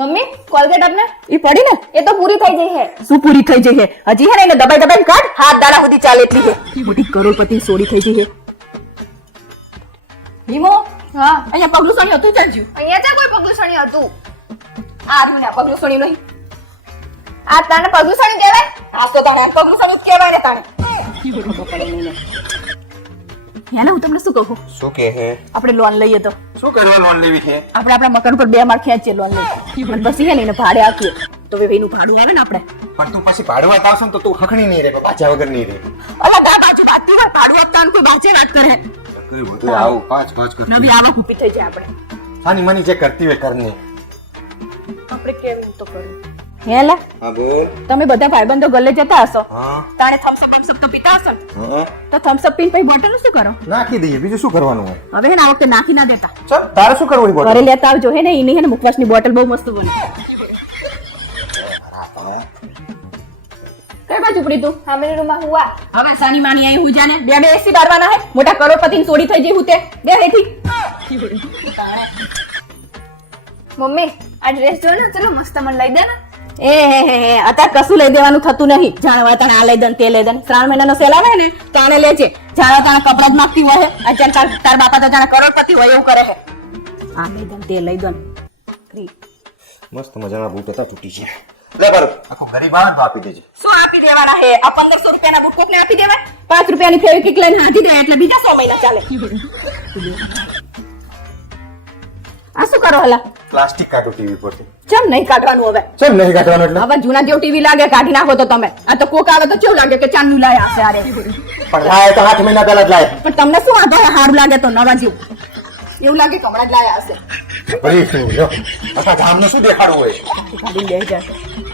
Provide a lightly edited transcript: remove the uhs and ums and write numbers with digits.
Mummy Colgate આપને ઈ પડી ને એ તો પૂરી થઈ ગઈ છે. શું પૂરી થઈ જઈ હે હજી હે ને એને દબાઈ દબાઈ કાઢ હાથ દાડા સુધી ચાલે એટલી હે મોટી કરોડપતિ સોડી થઈ જઈ હે હીમો હા અહીંયા પગલું સણી હતું ચાલજ્યું અહીંયા ત્યાં કોઈ પગલુસણી હતું. આ રહ્યું ને પગલું સણી નહીં આ તાને પગલુસણી કહેવાય? આ તો તાણે પગલું સણી જ કહેવાય ને તાણે યાને હું તમને શું કહું શું કે હે આપણે લોન લઈએ તો શું કરવા લોન લેવી છે આપણે આપણા મકાન પર 2 માળ ખેંચીએ લોન લઈએ અને પછી હે ને એને ભાડે આપીએ તો એનું ભાડું આવે ને આપણે પણ તું પછી ભાડું આવશે ને તો તું હખણી નહીં રે પાછા વગર નહીં રે અલા ગા બાજુ બાજુ ભાડું આપતા કોઈ બાજે વાત કરે તું આવું પાંચ કર નવી આવક ઊભી થઈ જાય આપણે સાની મની જે કરતી હોય કરની આપણે કેવું તો કરું હેલા હા બોલ તમે બધા ભાઈબંધો ગલે જતા હશો હા તાણે થમ્સ અપ તો પીતા હશો ને? હા તો થમ્સ અપ પીને પછી બોટલ શું કરો નાખી દઈએ બીજું શું કરવાનું હોય હવે હે ને આ વખતે નાખી ના દેતા ચાલ તારે શું કરવું હોય ઘરે લેતા આવજો હે ને એની હે ને મુખવાસની બોટલ બહુ મસ્ત બને કઈ બાજુ પડી તું સામેની રૂમમાં હુવા. હવે સાની માની આઈ હું જાને બે બે એસી બારવાના હે મોટા કરોડપતિની સોડી થઈ જઈ હું તે બે હેઠી મમ્મી આ ડ્રેસ જો ને ચલો મસ્ત મને લઈ દે ને. એ હે અત્યારે કશું લઈ દેવાનું થતું નહીં જાણવા તાણે આ લઈ દે ને તે લઈ દે ને. શ્રાવણ મહિનાનો સેલ આવે ને તાણે લેજે જાણવા તાણે કપડા જ માંગતી હોય અત્યારે તાર બાપા તો જાણે કરોડપતિ હોય એવું કરે છે આ લઈ દે ને તે લઈ દે ને. મસ્ત મજાના બૂટ હતા તૂટી છે લે બાર આખો ગરીબ આને તો આપી દેજે શું આપી દેવાના હે આ 1500 રૂપિયાના બૂટ કોકને આપી દેવાય 5 રૂપિયાની ફેવિક્વિક લઈને હાથી દે એટલે બીજા 100 મહિના ચાલે આ શું કરો હલા પ્લાસ્ટિક કાઢો ટીવી પરથી ચમ નહીં કાઢવાનું હવે ચલ નહીં કાઢવાનું એટલે હવે જૂના જેવું ટીવી લાગે કાઢી નાખો તો તમે આ તો કોક આવે તો કેવું લાગે કે ચાંદનું લાયા હશે આરે પણ લાય તો 8 મહિના પહેલા જ લાય પણ તમને શું વાંધો સારું લાગે તો નવા જેવું એવું લાગે કે હમણાં જ લાયા હશે ભરી શું જો આખા ગામને શું દેખાડવું હોય કાઢી લઈ જાય